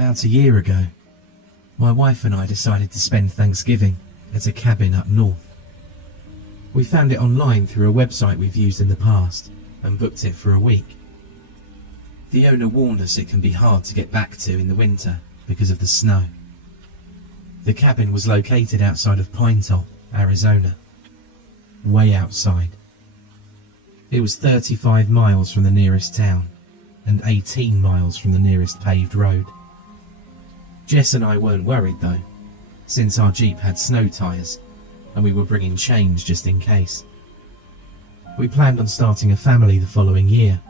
About a year ago, my wife and I decided to spend Thanksgiving at a cabin up north. We found it online through a website we've used in the past and booked it for a week. The owner warned us it can be hard to get back to in the winter because of the snow. The cabin was located outside of Pinetop, Arizona. Way outside. It was 35 miles from the nearest town and 18 miles from the nearest paved road. Jess and I weren't worried though, since our Jeep had snow tyres and we were bringing change just in case. We planned on starting a family the following year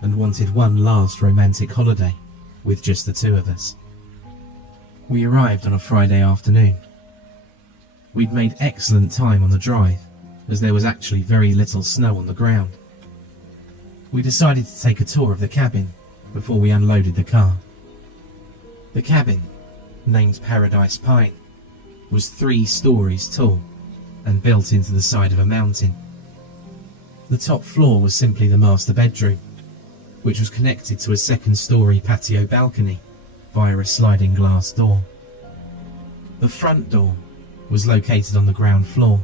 and wanted one last romantic holiday with just the two of us. We arrived on a Friday afternoon. We'd made excellent time on the drive as there was actually very little snow on the ground. We decided to take a tour of the cabin before we unloaded the car. The cabin, named Paradise Pine, was 3 stories tall and built into the side of a mountain. The top floor was simply the master bedroom, which was connected to a 2nd-story patio balcony via a sliding glass door. The front door was located on the ground floor,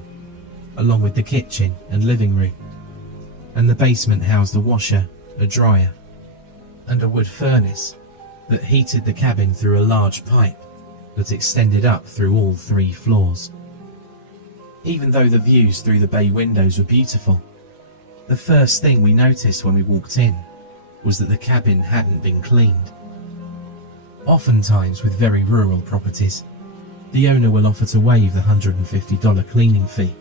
along with the kitchen and living room, and the basement housed a washer, a dryer, and a wood furnace that heated the cabin through a large pipe that extended up through all 3 floors. Even though the views through the bay windows were beautiful, the first thing we noticed when we walked in was that the cabin hadn't been cleaned. Oftentimes with very rural properties, the owner will offer to waive the $150 cleaning fee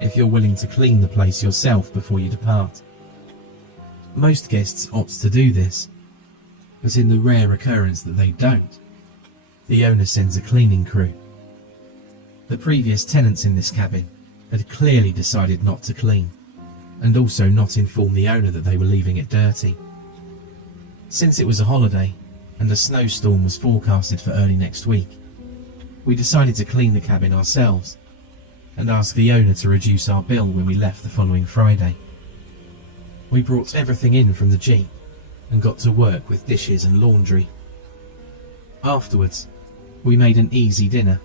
if you're willing to clean the place yourself before you depart. Most guests opt to do this, but in the rare occurrence that they don't, the owner sends a cleaning crew. The previous tenants in this cabin had clearly decided not to clean, and also not inform the owner that they were leaving it dirty. Since it was a holiday, and a snowstorm was forecasted for early next week, we decided to clean the cabin ourselves, and ask the owner to reduce our bill when we left the following Friday. We brought everything in from the Jeep, and got to work with dishes and laundry. Afterwards, we made an easy dinner,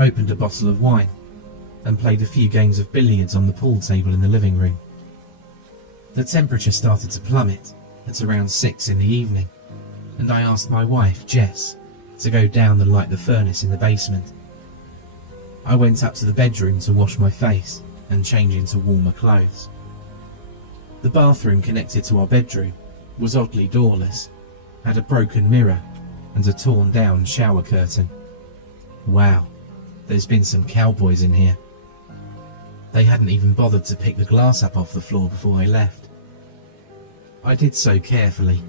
opened a bottle of wine, and played a few games of billiards on the pool table in the living room. The temperature started to plummet at around 6 in the evening, and I asked my wife, Jess, to go down and light the furnace in the basement. I went up to the bedroom to wash my face and change into warmer clothes. The bathroom connected to our bedroom was oddly doorless, had a broken mirror and a torn down shower curtain. Wow, there's been some cowboys in here. They hadn't even bothered to pick the glass up off the floor before I left. I did so carefully,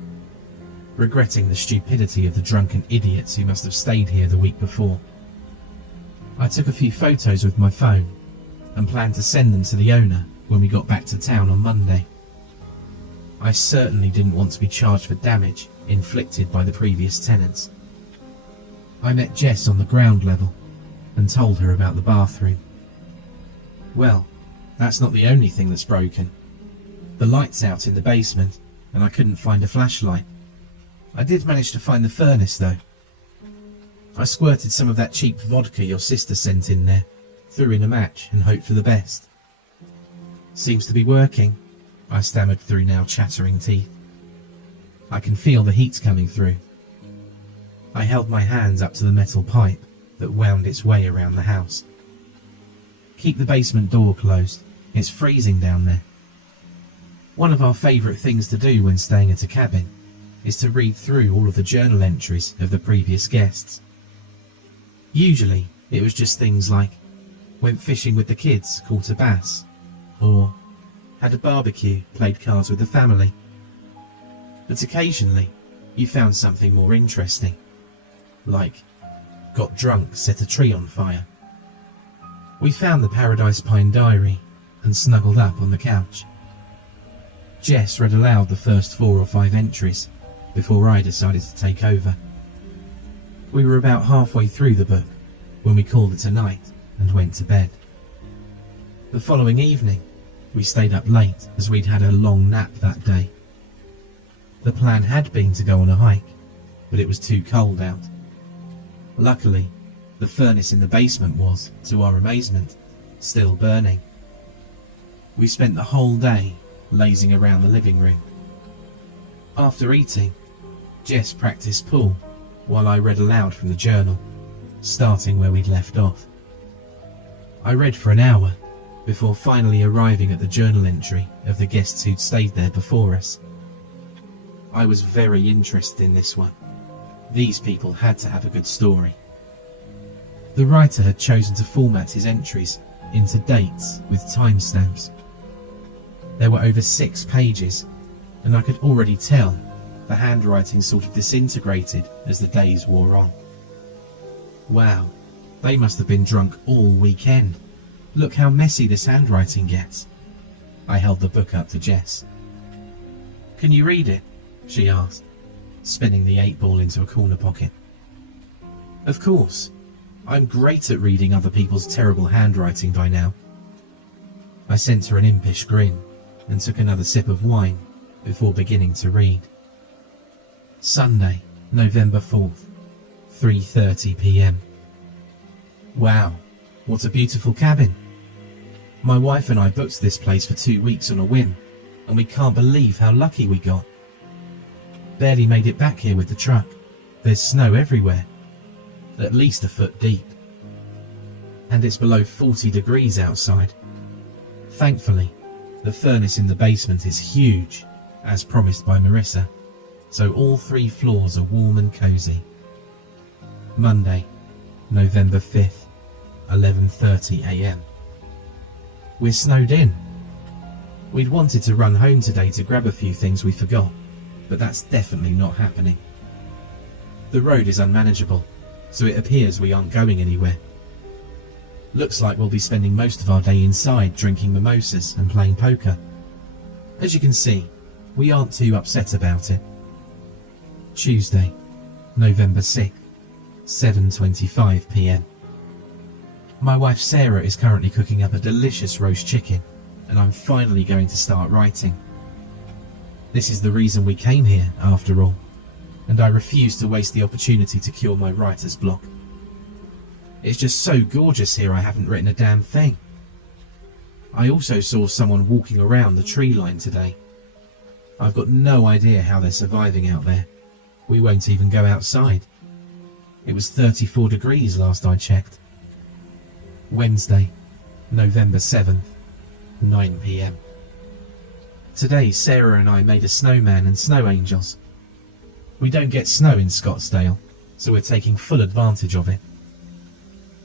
regretting the stupidity of the drunken idiots who must have stayed here the week before. I took a few photos with my phone and planned to send them to the owner when we got back to town on Monday. I certainly didn't want to be charged for damage inflicted by the previous tenants. I met Jess on the ground level and told her about the bathroom. Well, that's not the only thing that's broken. The light's out in the basement and I couldn't find a flashlight. I did manage to find the furnace though. I squirted some of that cheap vodka your sister sent in there, threw in a match and hoped for the best. Seems to be working, I stammered through now chattering teeth. I can feel the heat coming through. I held my hands up to the metal pipe that wound its way around the house. Keep the basement door closed, it's freezing down there. One of our favourite things to do when staying at a cabin is to read through all of the journal entries of the previous guests. Usually, it was just things like, went fishing with the kids, caught a bass, or had a barbecue, played cards with the family. But occasionally, you found something more interesting, like, got drunk, set a tree on fire. We found the Paradise Pine diary and snuggled up on the couch. Jess read aloud the first 4 or 5 entries before I decided to take over. We were about halfway through the book when we called it a night and went to bed. The following evening, we stayed up late as we'd had a long nap that day. The plan had been to go on a hike, but it was too cold out. Luckily, the furnace in the basement was, to our amazement, still burning. We spent the whole day lazing around the living room. After eating, Jess practiced pool while I read aloud from the journal, starting where we'd left off. I read for an hour before finally arriving at the journal entry of the guests who'd stayed there before us. I was very interested in this one. These people had to have a good story. The writer had chosen to format his entries into dates with timestamps. There were over 6 pages, and I could already tell the handwriting sort of disintegrated as the days wore on. Wow, they must have been drunk all weekend. Look how messy this handwriting gets. I held the book up to Jess. Can you read it? She asked, spinning the 8-ball into a corner pocket. Of course. I'm great at reading other people's terrible handwriting by now. I sent her an impish grin and took another sip of wine before beginning to read. Sunday, November 4th, 3:30 p.m. Wow, what a beautiful cabin. My wife and I booked this place for 2 weeks on a whim, and we can't believe how lucky we got. Barely made it back here with the truck. There's snow everywhere, at least a foot deep. And it's below 40 degrees outside. Thankfully, the furnace in the basement is huge, as promised by Marissa, so all 3 floors are warm and cozy. Monday, November 5th, 11:30 a.m. We're snowed in. We'd wanted to run home today to grab a few things we forgot, but that's definitely not happening. The road is unmanageable, so it appears we aren't going anywhere. Looks like we'll be spending most of our day inside drinking mimosas and playing poker. As you can see, we aren't too upset about it. Tuesday, November 6th, 7:25 p.m. My wife Sarah is currently cooking up a delicious roast chicken, and I'm finally going to start writing. This is the reason we came here, after all, and I refuse to waste the opportunity to cure my writer's block. It's just so gorgeous here I haven't written a damn thing. I also saw someone walking around the tree line today. I've got no idea how they're surviving out there. We won't even go outside. It was 34 degrees last I checked. Wednesday, November 7th, 9 p.m. Today Sarah and I made a snowman and snow angels. We don't get snow in Scottsdale, so we're taking full advantage of it.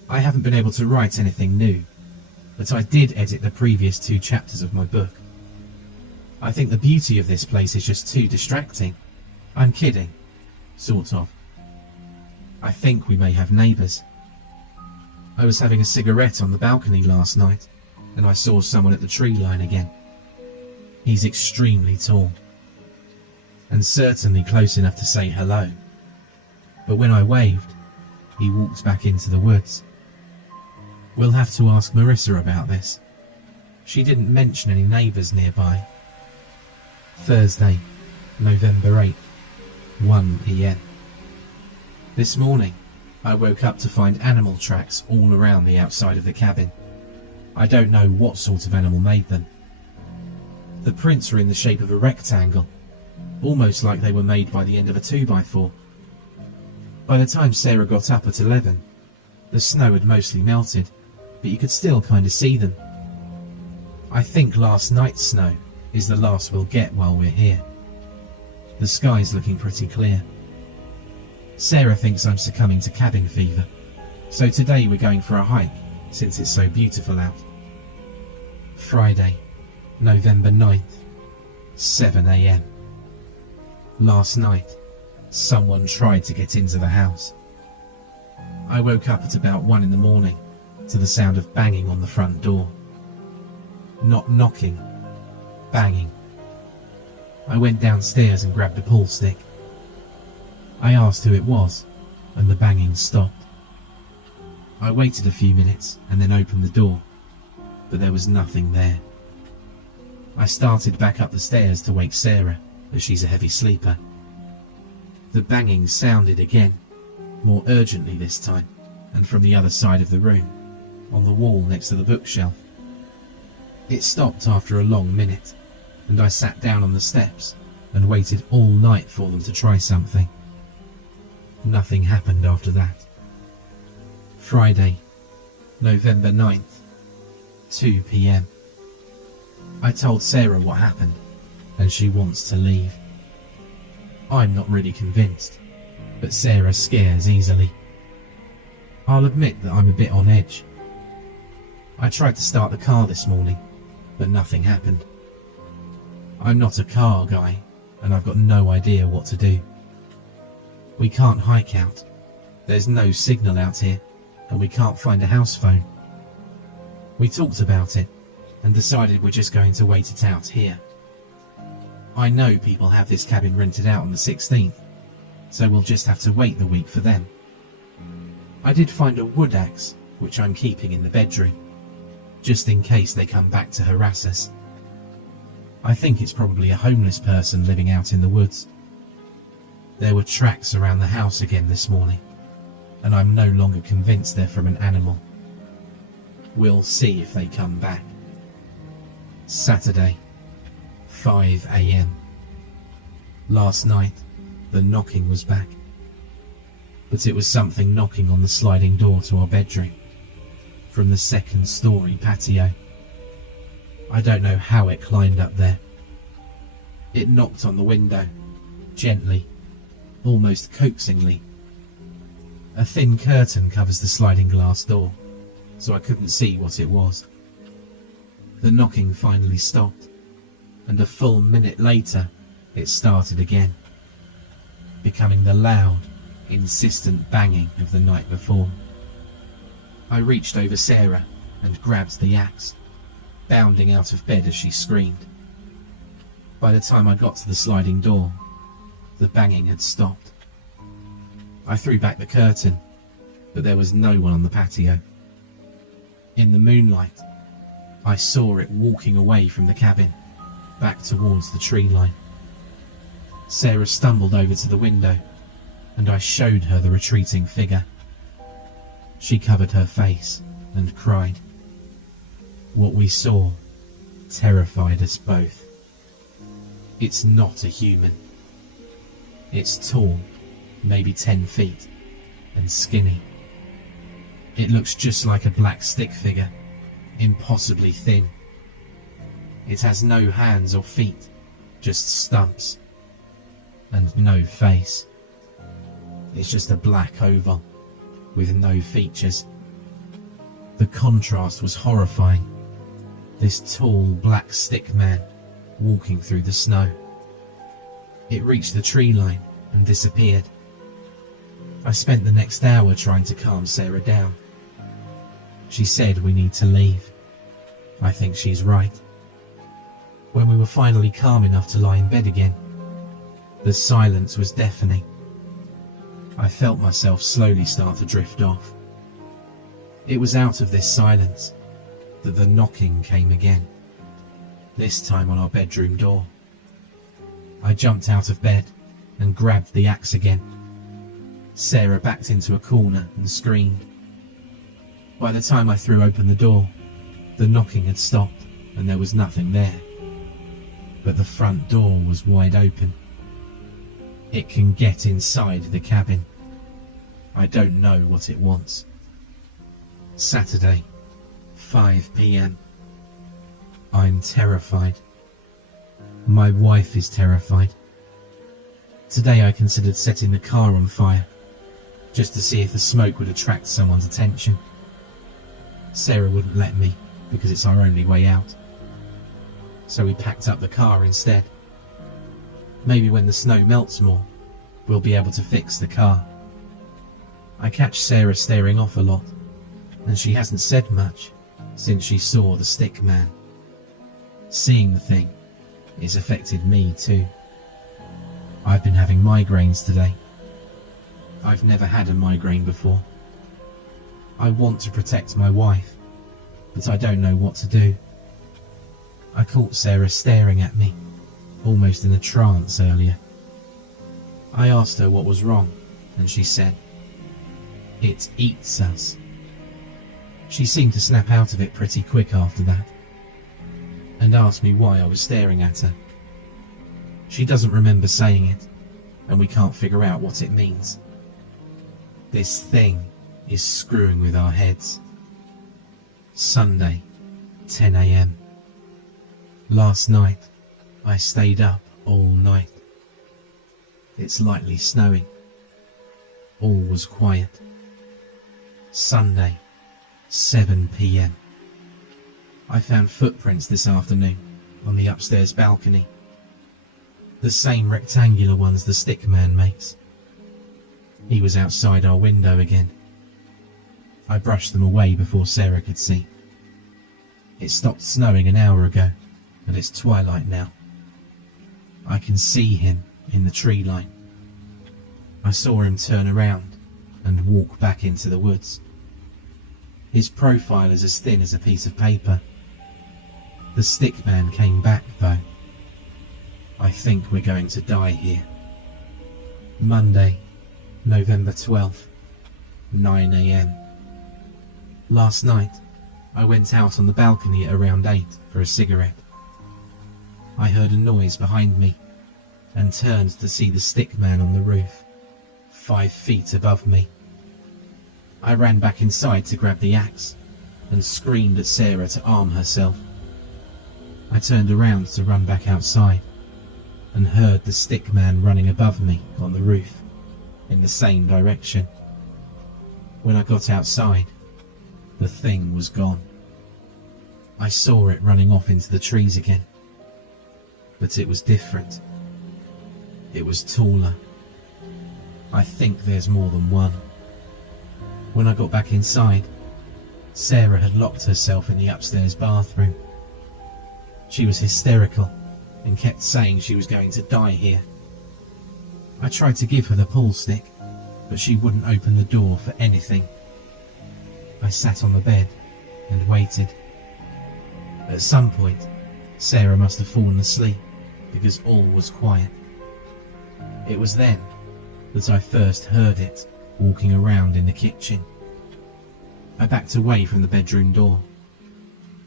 I haven't been able to write anything new, but I did edit the previous 2 chapters of my book. I think the beauty of this place is just too distracting. I'm kidding. Sort of. I think we may have neighbours. I was having a cigarette on the balcony last night, and I saw someone at the tree line again. He's extremely tall, and certainly close enough to say hello. But when I waved, he walked back into the woods. We'll have to ask Marissa about this. She didn't mention any neighbours nearby. Thursday, November 8th, 1 p.m. This morning, I woke up to find animal tracks all around the outside of the cabin. I don't know what sort of animal made them. The prints were in the shape of a rectangle, almost like they were made by the end of a 2x4. By the time Sarah got up at 11, the snow had mostly melted, but you could still kind of see them. I think last night's snow is the last we'll get while we're here. The sky's looking pretty clear. Sarah thinks I'm succumbing to cabin fever, so today we're going for a hike since it's so beautiful out. Friday, November 9th, 7 a.m. Last night, someone tried to get into the house. I woke up at about 1 in the morning to the sound of banging on the front door. Not knocking, banging. I went downstairs and grabbed a pool stick. I asked who it was, and the banging stopped. I waited a few minutes and then opened the door, but there was nothing there. I started back up the stairs to wake Sarah, as she's a heavy sleeper. The banging sounded again, more urgently this time, and from the other side of the room, on the wall next to the bookshelf. It stopped after a long minute, and I sat down on the steps and waited all night for them to try something. Nothing happened after that. Friday, November 9th, 2 p.m. I told Sarah what happened, and she wants to leave. I'm not really convinced, but Sarah scares easily. I'll admit that I'm a bit on edge. I tried to start the car this morning, but nothing happened. I'm not a car guy, and I've got no idea what to do. We can't hike out. There's no signal out here, and we can't find a house phone. We talked about it, and decided we're just going to wait it out here. I know people have this cabin rented out on the 16th, so we'll just have to wait the week for them. I did find a wood axe, which I'm keeping in the bedroom, just in case they come back to harass us. I think it's probably a homeless person living out in the woods. There were tracks around the house again this morning, and I'm no longer convinced they're from an animal. We'll see if they come back. Saturday, 5 a.m. Last night, the knocking was back, but it was something knocking on the sliding door to our bedroom from the second-story patio. I don't know how it climbed up there. It knocked on the window, gently, almost coaxingly. A thin curtain covers the sliding glass door, so I couldn't see what it was. The knocking finally stopped, and a full minute later, it started again, becoming the loud, insistent banging of the night before. I reached over Sarah and grabbed the axe, bounding out of bed as she screamed. By the time I got to the sliding door, the banging had stopped. I threw back the curtain, but there was no one on the patio. In the moonlight, I saw it walking away from the cabin, back towards the tree line. Sarah stumbled over to the window, and I showed her the retreating figure. She covered her face and cried. What we saw terrified us both. It's not a human. It's tall, maybe 10 feet, and skinny. It looks just like a black stick figure, impossibly thin. It has no hands or feet, just stumps, and no face. It's just a black oval, with no features. The contrast was horrifying. This tall black stick man walking through the snow. It reached the tree line and disappeared. I spent the next hour trying to calm Sarah down. She said we need to leave. I think she's right. When we were finally calm enough to lie in bed again, the silence was deafening. I felt myself slowly start to drift off. It was out of this silence that the knocking came again, this time on our bedroom door. I jumped out of bed and grabbed the axe again. Sarah backed into a corner and screamed. By the time I threw open the door, the knocking had stopped and there was nothing there. But the front door was wide open. It can get inside the cabin. I don't know what it wants. Saturday, 5 p.m. I'm terrified. My wife is terrified. Today I considered setting the car on fire, just to see if the smoke would attract someone's attention. Sarah wouldn't let me because it's our only way out. So we packed up the car instead. Maybe when the snow melts more, we'll be able to fix the car. I catch Sarah staring off a lot, and she hasn't said much since she saw the stick man. Seeing the thing has affected me too. I've been having migraines today. I've never had a migraine before. I want to protect my wife, but I don't know what to do. I caught Sarah staring at me, almost in a trance earlier. I asked her what was wrong, and she said, "It eats us." She seemed to snap out of it pretty quick after that, and asked me why I was staring at her. She doesn't remember saying it, and we can't figure out what it means. This thing is screwing with our heads. Sunday, 10 a.m. Last night, I stayed up all night. It's lightly snowing. All was quiet. Sunday, 7 p.m. I found footprints this afternoon on the upstairs balcony. The same rectangular ones the stick man makes. He was outside our window again. I brushed them away before Sarah could see. It stopped snowing an hour ago, and it's twilight now. I can see him in the tree line. I saw him turn around and walk back into the woods. His profile is as thin as a piece of paper. The stick man came back though. I think we're going to die here. Monday, November 12th, 9 a.m. Last night, I went out on the balcony at around 8 for a cigarette. I heard a noise behind me and turned to see the stick man on the roof, 5 feet above me. I ran back inside to grab the axe and screamed at Sarah to arm herself. I turned around to run back outside and heard the stick man running above me on the roof in the same direction. When I got outside, the thing was gone. I saw it running off into the trees again, but it was different. It was taller. I think there's more than one. When I got back inside, Sarah had locked herself in the upstairs bathroom. She was hysterical and kept saying she was going to die here. I tried to give her the pool stick, but she wouldn't open the door for anything. I sat on the bed and waited. At some point, Sarah must have fallen asleep because all was quiet. It was then that I first heard it walking around in the kitchen. I backed away from the bedroom door,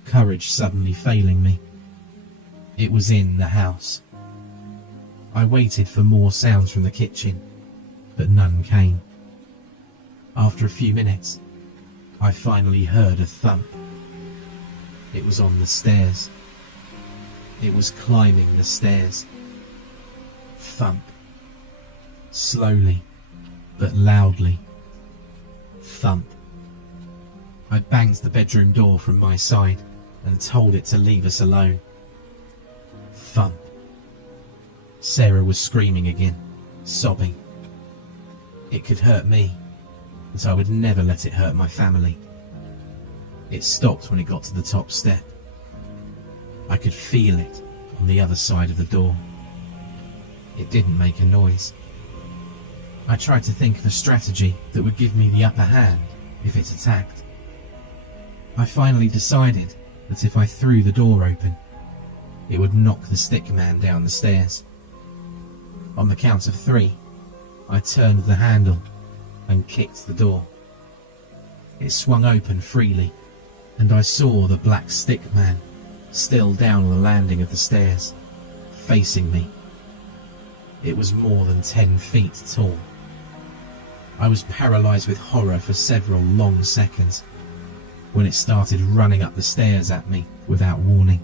courage suddenly failing me. It was in the house. I waited for more sounds from the kitchen, but none came. After a few minutes, I finally heard a thump. It was on the stairs. It was climbing the stairs. Thump. Slowly, but loudly. Thump. I banged the bedroom door from my side and told it to leave us alone. Thump. Sarah was screaming again, sobbing. It could hurt me, but I would never let it hurt my family. It stopped when it got to the top step. I could feel it on the other side of the door. It didn't make a noise. I tried to think of a strategy that would give me the upper hand if it attacked. I finally decided that if I threw the door open, it would knock the stick man down the stairs. On the count of 3, I turned the handle and kicked the door. It swung open freely, and I saw the black stick man still down on the landing of the stairs, facing me. It was more than 10 feet tall. I was paralyzed with horror for several long seconds when it started running up the stairs at me without warning.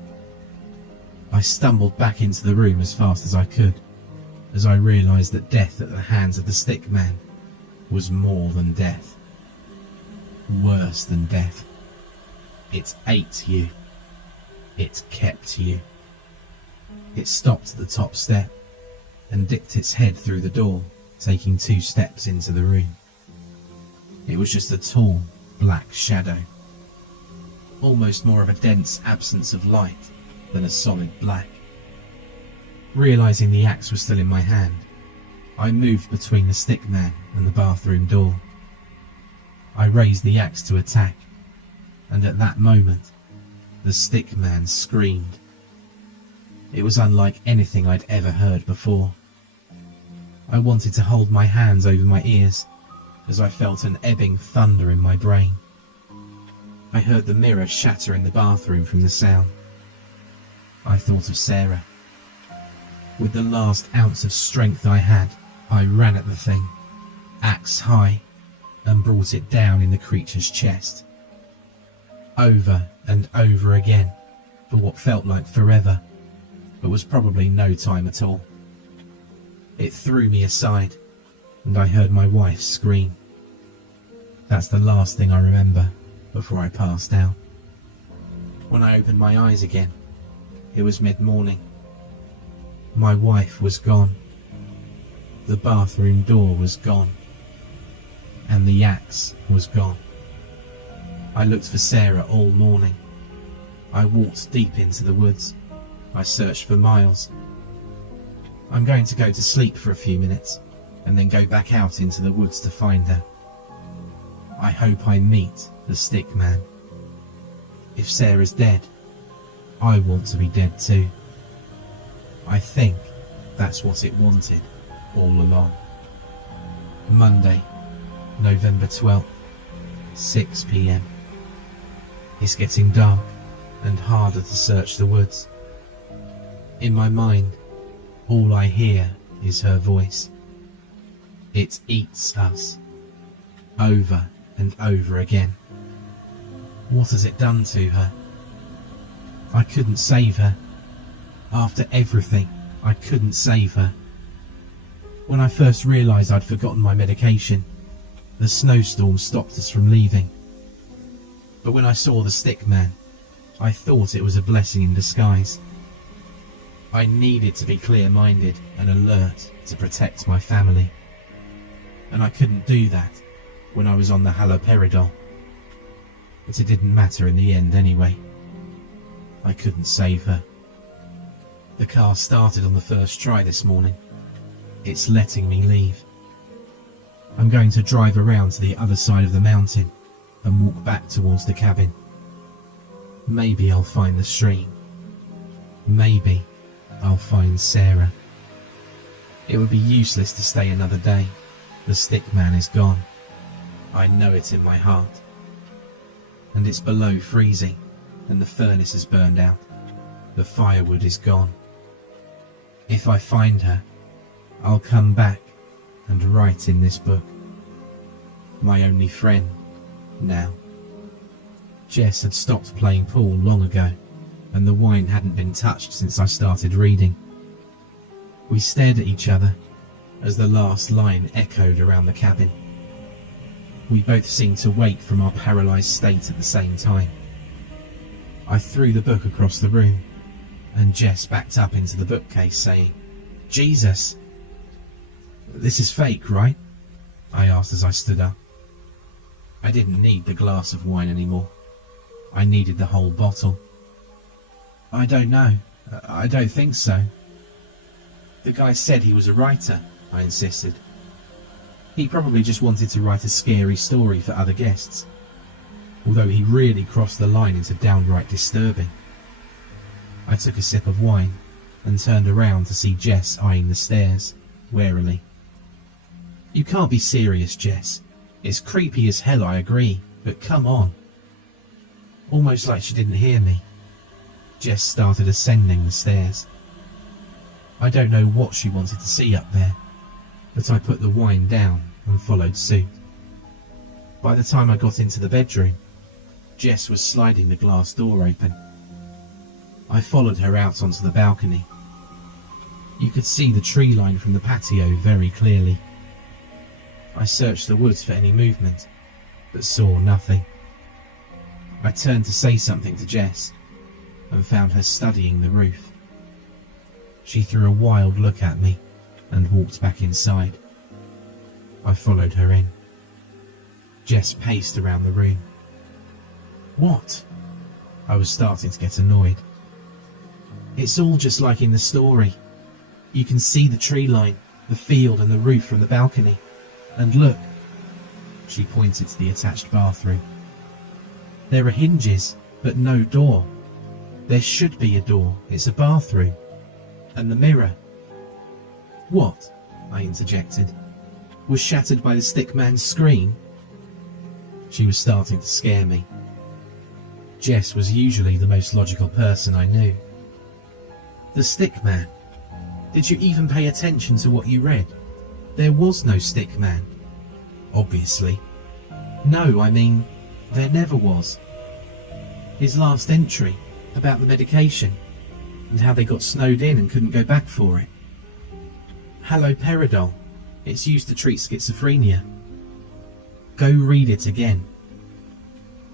I stumbled back into the room as fast as I could, as I realized that death at the hands of the stick man was more than death. Worse than death. It ate you. It kept you. It stopped at the top step and dipped its head through the door, taking 2 steps into the room. It was just a tall, black shadow. Almost more of a dense absence of light than a solid black. Realizing the axe was still in my hand, I moved between the stick man and the bathroom door. I raised the axe to attack, and at that moment, the stick man screamed. It was unlike anything I'd ever heard before. I wanted to hold my hands over my ears as I felt an ebbing thunder in my brain. I heard the mirror shatter in the bathroom from the sound. I thought of Sarah. With the last ounce of strength I had, I ran at the thing, axe high, and brought it down in the creature's chest. Over and over again, for what felt like forever, but was probably no time at all. It threw me aside, and I heard my wife scream. That's the last thing I remember before I passed out. When I opened my eyes again, it was mid-morning. My wife was gone. The bathroom door was gone. And the axe was gone. I looked for Sarah all morning. I walked deep into the woods. I searched for miles. I'm going to go to sleep for a few minutes and then go back out into the woods to find her. I hope I meet the stick man. If Sarah's dead, I want to be dead too. I think that's what it wanted all along. Monday, November 12th, 6 p.m. It's getting dark and harder to search the woods. In my mind, all I hear is her voice. It eats us, over and over again. What has it done to her? I couldn't save her. After everything, I couldn't save her. When I first realised I'd forgotten my medication, the snowstorm stopped us from leaving. But when I saw the stick man, I thought it was a blessing in disguise. I needed to be clear-minded and alert to protect my family. And I couldn't do that when I was on the haloperidol. But it didn't matter in the end anyway. I couldn't save her. The car started on the first try this morning. It's letting me leave. I'm going to drive around to the other side of the mountain and walk back towards the cabin. Maybe I'll find the stream. Maybe I'll find Sarah. It would be useless to stay another day. The stick man is gone. I know it in my heart. And it's below freezing, and the furnace is burned out. The firewood is gone. If I find her, I'll come back and write in this book. My only friend now. Jess had stopped playing pool long ago, and the wine hadn't been touched since I started reading. We stared at each other as the last line echoed around the cabin. We both seemed to wake from our paralysed state at the same time. I threw the book across the room, and Jess backed up into the bookcase saying, "Jesus!" "This is fake, right?" I asked as I stood up. I didn't need the glass of wine anymore. I needed the whole bottle. "I don't know. I don't think so." "The guy said he was a writer," I insisted. "He probably just wanted to write a scary story for other guests. Although he really crossed the line into downright disturbing." I took a sip of wine and turned around to see Jess eyeing the stairs, warily. "You can't be serious, Jess. It's creepy as hell, I agree, but come on." Almost like she didn't hear me, Jess started ascending the stairs. I don't know what she wanted to see up there, but I put the wine down and followed suit. By the time I got into the bedroom, Jess was sliding the glass door open. I followed her out onto the balcony. You could see the tree line from the patio very clearly. I searched the woods for any movement, but saw nothing. I turned to say something to Jess, and found her studying the roof. She threw a wild look at me, and walked back inside. I followed her in. Jess paced around the room. "What?" I was starting to get annoyed. "It's all just like in the story. You can see the tree line, the field and the roof from the balcony. And look." She pointed to the attached bathroom. "There are hinges, but no door. There should be a door. It's a bathroom. And the mirror." "What? I interjected, was shattered by the stick man's scream. She was starting to scare me. Jess was usually the most logical person I knew. The stick man? Did you even pay attention to what you read? There was no stick man. Obviously. No, I mean, there never was. His last entry, about the medication, and how they got snowed in and couldn't go back for it. Haloperidol. It's used to treat schizophrenia. Go read it again.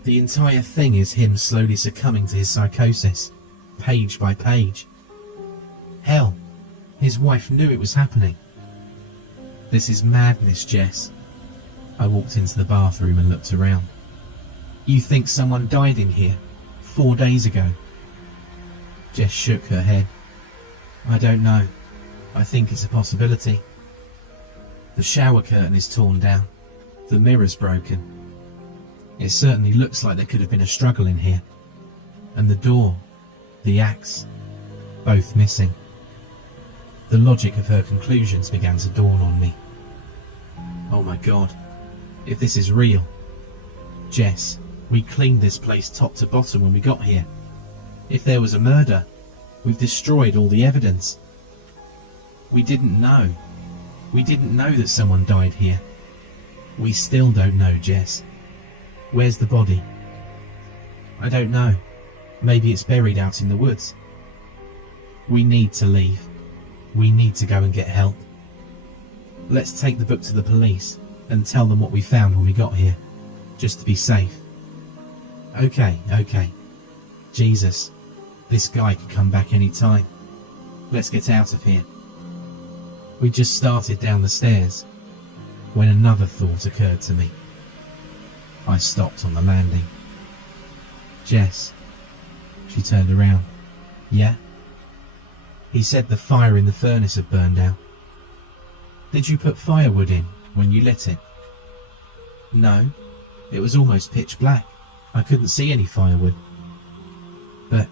The entire thing is him slowly succumbing to his psychosis, page by page. Hell, his wife knew it was happening. This is madness, Jess. I walked into the bathroom and looked around. You think someone died in here 4 days ago? Jess shook her head. I don't know. I think it's a possibility. The shower curtain is torn down. The mirror's broken. It certainly looks like there could have been a struggle in here. And the door, the axe, both missing. The logic of her conclusions began to dawn on me. Oh my God, if this is real. Jess, we cleaned this place top to bottom when we got here. If there was a murder, we've destroyed all the evidence. We didn't know. We didn't know that someone died here. We still don't know, Jess. Where's the body? I don't know. Maybe it's buried out in the woods. We need to leave. We need to go and get help. Let's take the book to the police and tell them what we found when we got here, just to be safe. Okay. Jesus, this guy could come back any time. Let's get out of here. We just started down the stairs when another thought occurred to me. I stopped on the landing. Jess. She turned around. Yeah? He said the fire in the furnace had burned out. Did you put firewood in when you lit it? No, it was almost pitch black. I couldn't see any firewood. But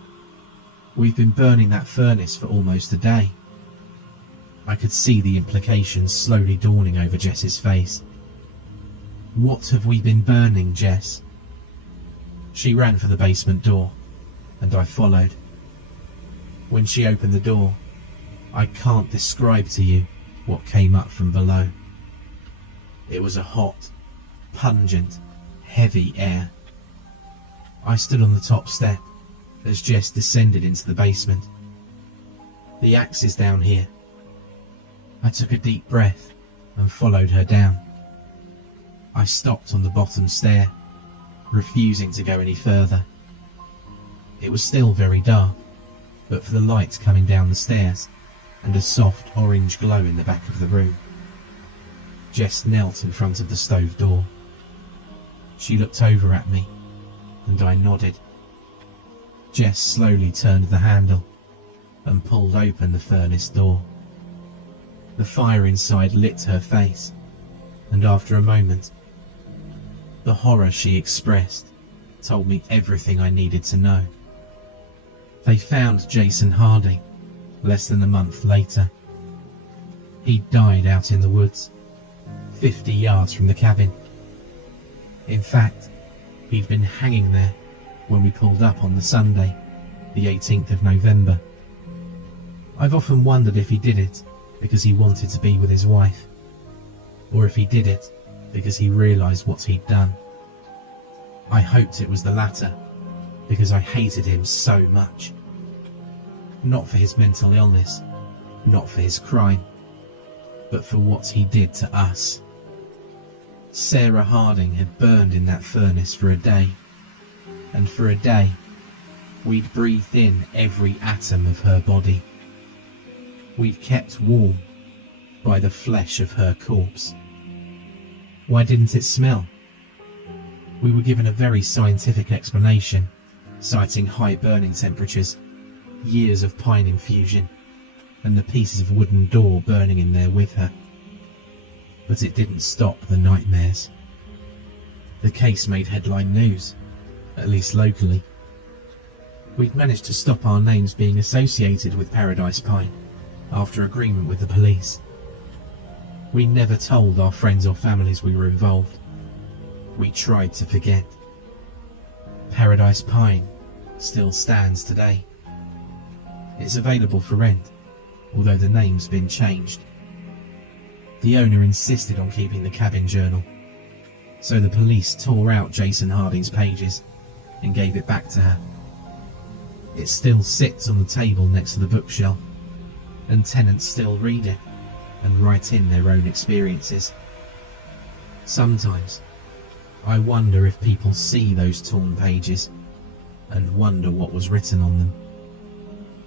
we've been burning that furnace for almost a day. I could see the implications slowly dawning over Jess's face. What have we been burning, Jess? She ran for the basement door, and I followed. When she opened the door, I can't describe to you what came up from below. It was a hot, pungent, heavy air. I stood on the top step as Jess descended into the basement. The axe is down here. I took a deep breath and followed her down. I stopped on the bottom stair, refusing to go any further. It was still very dark, but for the light coming down the stairs and a soft orange glow in the back of the room. Jess knelt in front of the stove door. She looked over at me, and I nodded. Jess slowly turned the handle and pulled open the furnace door. The fire inside lit her face, and after a moment, the horror she expressed told me everything I needed to know. They found Jason Harding less than a month later. He'd died out in the woods, 50 yards from the cabin. In fact, he'd been hanging there when we pulled up on the Sunday, the 18th of November. I've often wondered if he did it because he wanted to be with his wife, or if he did it because he realised what he'd done. I hoped it was the latter, because I hated him so much. Not for his mental illness, not for his crime, but for what he did to us. Sarah Harding had burned in that furnace for a day, and for a day, we'd breathed in every atom of her body. We'd kept warm by the flesh of her corpse. Why didn't it smell? We were given a very scientific explanation, citing high burning temperatures, years of pine infusion, and the pieces of wooden door burning in there with her. But it didn't stop the nightmares. The case made headline news, at least locally. We'd managed to stop our names being associated with Paradise Pine after agreement with the police. We never told our friends or families we were involved. We tried to forget. Paradise Pine still stands today. It's available for rent, although the name's been changed. The owner insisted on keeping the cabin journal, so the police tore out Jason Harding's pages and gave it back to her. It still sits on the table next to the bookshelf, and tenants still read it and write in their own experiences. Sometimes I wonder if people see those torn pages and wonder what was written on them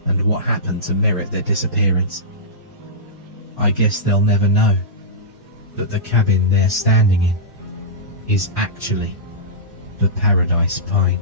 and what happened to merit their disappearance. I guess they'll never know that the cabin they're standing in is actually the Paradise Pine.